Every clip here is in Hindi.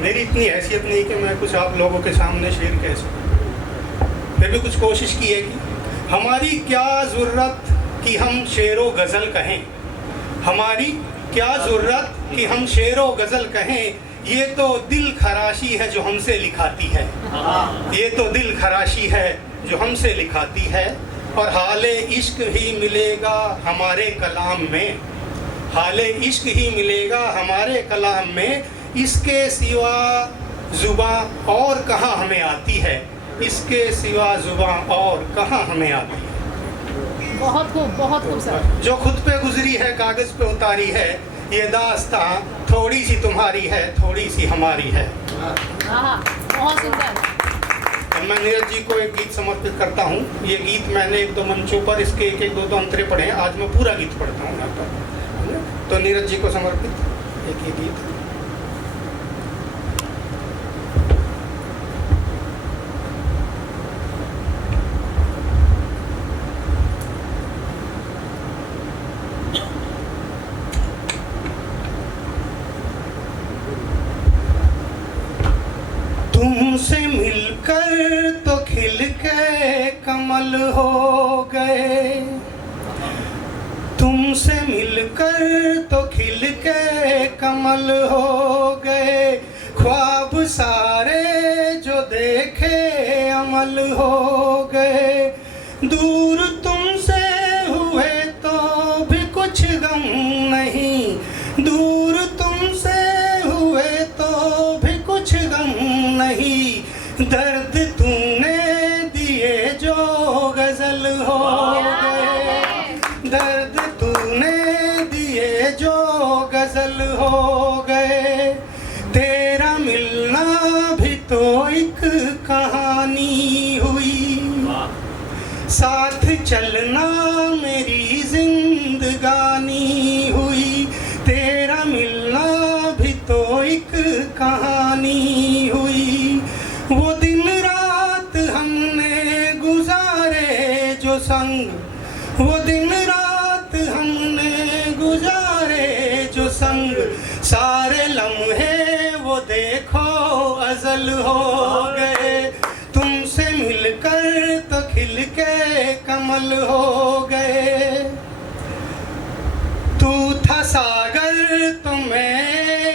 मेरी इतनी हैसियत नहीं कि मैं कुछ आप लोगों के सामने शेर कह सकूं, फिर भी कुछ कोशिश की है कि हमारी क्या ज़रूरत कि हम शेर व गज़ल कहें, हमारी क्या ज़रूरत कि हम शेर व गज़ल कहें, ये तो दिल खराशी है जो हमसे लिखाती है, ये तो दिल खराशी है जो हमसे लिखाती है। और हाले इश्क ही मिलेगा हमारे कलाम में, हाले इश्क ही मिलेगा हमारे कलाम में, इसके सिवा ज़ुबान और कहाँ हमें आती है, इसके सिवा ज़ुबान और कहाँ हमें आती है। बहुत खूब सर। जो खुद पे गुजरी है कागज़ पे उतारी है, ये दास्तां थोड़ी सी तुम्हारी है थोड़ी सी हमारी है। बहुत सुंदर। मैं नीरज जी को एक गीत समर्पित करता हूँ। ये गीत मैंने एक दो मंचों पर इसके एक एक दो अंतरे पढ़े हैं, आज मैं पूरा गीत पढ़ता हूँ यहाँ पर। तो नीरज जी को समर्पित एक ये गीत। तुमसे मिलकर तो खिल के कमल हो गए, तुमसे मिलकर तो खिल के कमल हो गए, ख्वाब सारे जो देखे अमल हो गए, दूर तुमसे हुए तो भी कुछ गम नहीं, दूर तुमसे हुए तो भी कुछ गम नहीं, दर्द तूने दिए जो गजल हो गए, दर्द तूने दिए जो गजल हो गए, तेरा मिलना भी तो एक कहानी हुई, साथ चलना मेरी जिंदगानी हुई, तेरा मिलना भी तो एक कहानी हुई, वो दिन रात हमने गुजारे जो संग, वो दिन रात हमने गुजारे जो संग, सारे लम्हे वो देखो अज़ल हो गए, तुमसे मिलकर तो खिल के कमल हो गए, तू था सागर तो मैं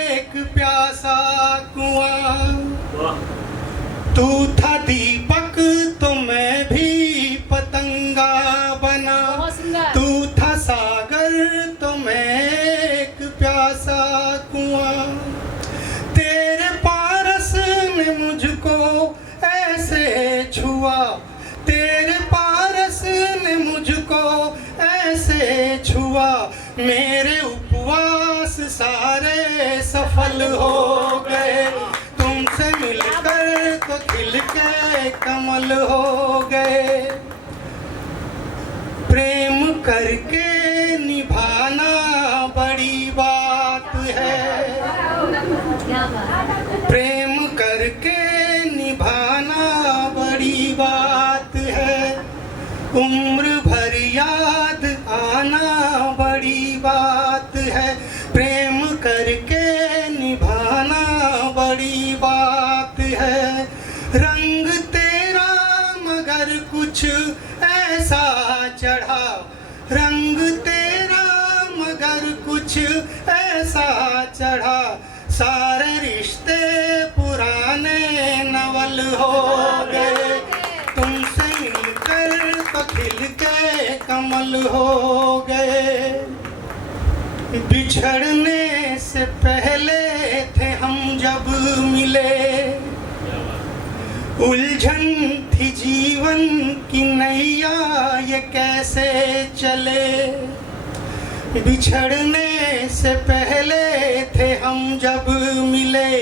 एक प्यासा कुआं, तू था दीपक तो मैं भी पतंगा बना, तू था सागर तो मैं एक प्यासा कुआं, तेरे पारस ने मुझको ऐसे छुआ, तेरे पारस ने मुझको ऐसे छुआ, मेरे उपवास सारे सफल हो गए, तुमसे मिलकर तो खिल के कमल हो गए, प्रेम करके निभाना बड़ी बात है, प्रेम करके निभाना बड़ी बात है, उम्र भर याद आना बड़ी बात है, प्रेम करके निभाना बड़ी बात है, रंग तेरा मगर कुछ ऐसा चढ़ा, रंग तेरा मगर कुछ ऐसा चढ़ा, सारे रिश्ते पुराने नवल हो गए, तुमसे मिलकर तो खिल के कमल हो गए, बिछड़ने से पहले थे हम जब मिले, उलझन थी जीवन की नैया ये कैसे चले, बिछड़ने से पहले थे हम जब मिले,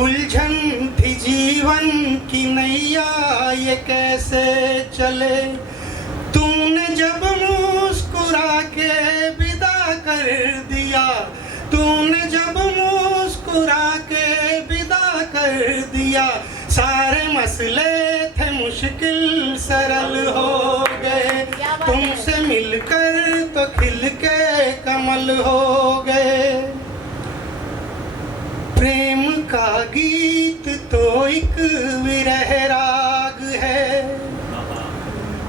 उलझन थी जीवन की नैया ये कैसे चले, तूने जब मुस्कुरा के विदा कर दिया, तूने जब मुस्कुरा के विदा कर दिया, सारे मसले थे मुश्किल सरल हो गए, तुमसे मिलकर तो खिल के कमल हो गए, प्रेम का एक विरह राग है,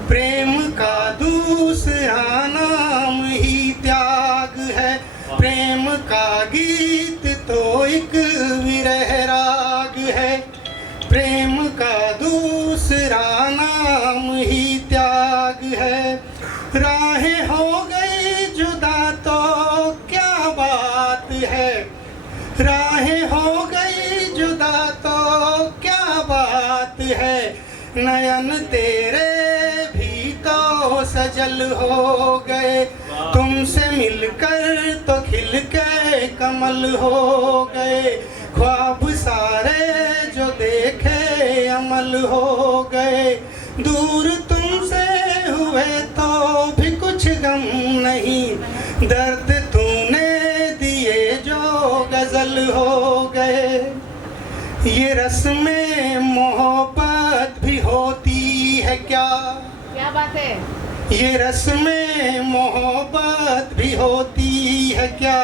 प्रेम का दूसरा नाम ही त्याग है। प्रेम का गीत तो एक विरह राग है, प्रेम का दूसरा नाम ही त्याग है। राहें हो गई जुदा तो क्या बात है, राहें हो गई जुदा तो क्या बात है। नयन तेरे भी तो सजल हो गए, तुमसे मिलकर तो खिल के कमल हो गए। ख्वाब सारे जो देखे अमल हो गए, दूर तुमसे हुए तो भी कुछ गम नहीं, दर्द तूने दिए जो गजल हो गए। ये रस्में मोहब्बत भी होती है क्या, क्या बात है। ये रस्में मोहब्बत भी होती है क्या,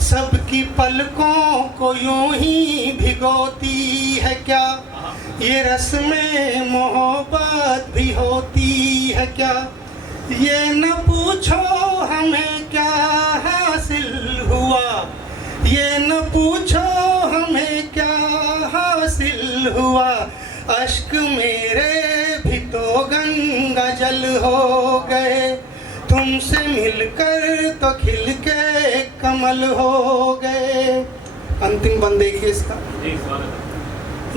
सबकी पलकों को यूं ही भिगोती है क्या। ये रस्में मोहब्बत भी होती है क्या, ये न पूछो हमें क्या हासिल हुआ, ये न पूछो हमें क्या हासिल हुआ। अश्क मेरे भी तो गंगा जल हो गए, तुमसे मिलकर तो खिल के कमल हो गए। अंतिम बंद देखिए इसका।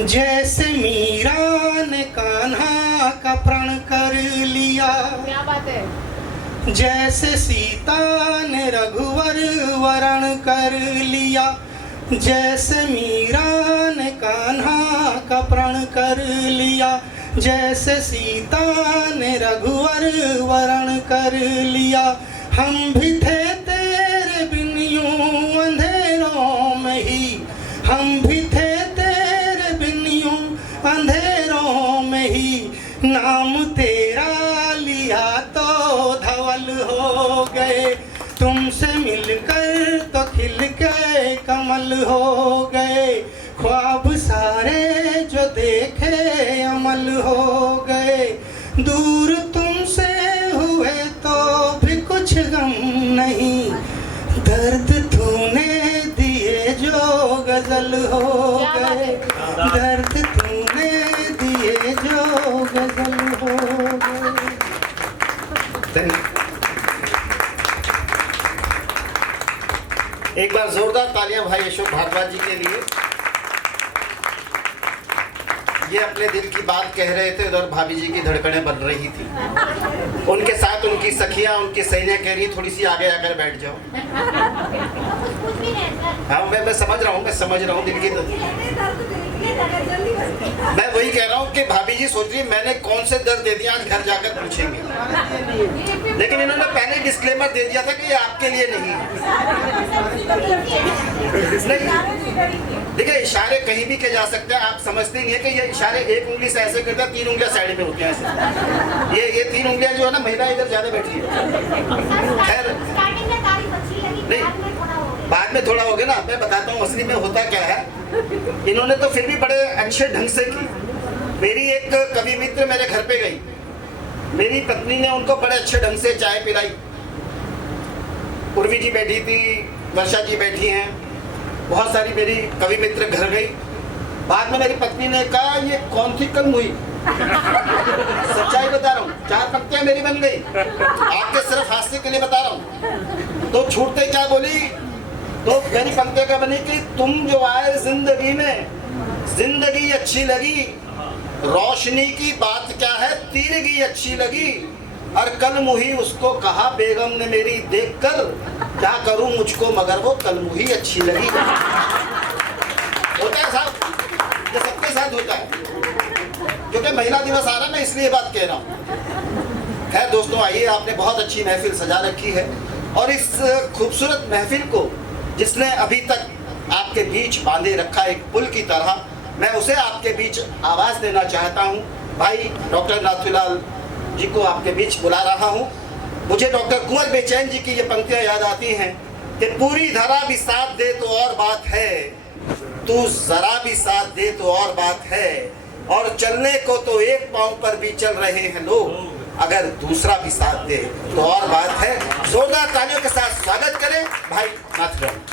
जैसे मीरा ने कान्हा का प्रण कर लिया, क्या बात है। जैसे सीता ने रघुवर वरण कर लिया, जैसे मीरा ने कान्हा का प्रण कर लिया, जैसे सीता ने रघुवर वरण कर लिया। हम भी थे तेरे बिन यूं अंधेरों में ही, हम भी थे तेरे बिन यूं अंधेरों में ही। नाम तेरा लिया तो धवल हो गए, तुमसे मिलकर तो खिल के कमल हो गए। ख्वाब सारे जो देखे अमल हो गए, दूर तुमसे हुए तो भी कुछ गम नहीं, दर्द तूने दिए जो गजल हो गए, दर्द तूने दिए जो गजल हो गए। एक बार जोरदार तालियां भाई अशोक भारद्वाज जी के लिए। ये अपने दिल की बात कह रहे थे, उधर भाभी जी की धड़कनें बन रही थी। उनके साथ उनकी सखियां, उनकी सहेलियां कह रही थोड़ी सी आगे आकर बैठ जाओ। हाँ मैं समझ रहा हूँ, मैं समझ रहा हूँ दिल की। मैं वही कह रहा हूँ कि भाभी जी सोच रही मैंने कौन से दर्द दे दिया, आज घर जाकर पूछेंगे। लेकिन इन्होंने पहले डिस्क्लेमर दे दिया था कि ये आपके लिए नहीं है। देखिए इशारे कहीं भी किए जा सकते हैं, आप समझते नहीं है कि ये इशारे एक उंगली से ऐसे करता है, 3 उंगलियां साइड में होती हैं ऐसे। ये 3 उंगलियां जो है ना, महिला इधर ज्यादा बैठी है। खैर नहीं, बाद में थोड़ा हो गया ना, मैं बताता हूँ असली में होता क्या है। इन्होंने तो फिर भी बड़े अच्छे ढंग से की। मेरी एक कवि मित्र मेरे घर पे गई, मेरी पत्नी ने उनको बड़े अच्छे ढंग से चाय पिलाई। उर्वी जी बैठी थी, वर्षा जी बैठी हैं, बहुत सारी मेरी कवि मित्र घर गई। बाद में मेरी पत्नी ने कहा ये कौन सी कम हुई। सच्चाई बता रहा हूँ, 4 पंक्तियां मेरी बन गई, आपके सिर्फ हास्य के लिए बता रहा हूँ। तो छूटते क्या बोली, तो मेरी पंक्तियां क्या बनी कि तुम जो आए जिंदगी में, जिंदगी अच्छी लगी, रोशनी की बात क्या है, तीरगी अच्छी लगी। और कल मुही उसको कहा बेगम ने मेरी देखकर, क्या करूं मुझको मगर वो कल मुही अच्छी लगी। होता है साहब, ये सबके साथ होता है, क्योंकि महिला दिवस आ रहा है, मैं इसलिए बात कह रहा हूँ। खैर दोस्तों आइए, आपने बहुत अच्छी महफिल सजा रखी है, और इस खूबसूरत महफिल को जिसने अभी तक आपके बीच बांधे रखा एक पुल की तरह, मैं उसे आपके बीच आवाज देना चाहता हूँ। भाई डॉक्टर नाथूलाल जी को आपके बीच बुला रहा हूँ। मुझे डॉक्टर कुंवर बेचैन जी की ये पंक्तियाँ याद आती हैं कि पूरी धरा भी साथ दे तो और बात है, तू जरा भी साथ दे तो और बात है, और चलने को तो एक पांव पर भी चल रहे हैं लोग, अगर दूसरा भी साथ दे तो और बात है। जोरदार तालियों के साथ स्वागत करें भाई नाथुराम।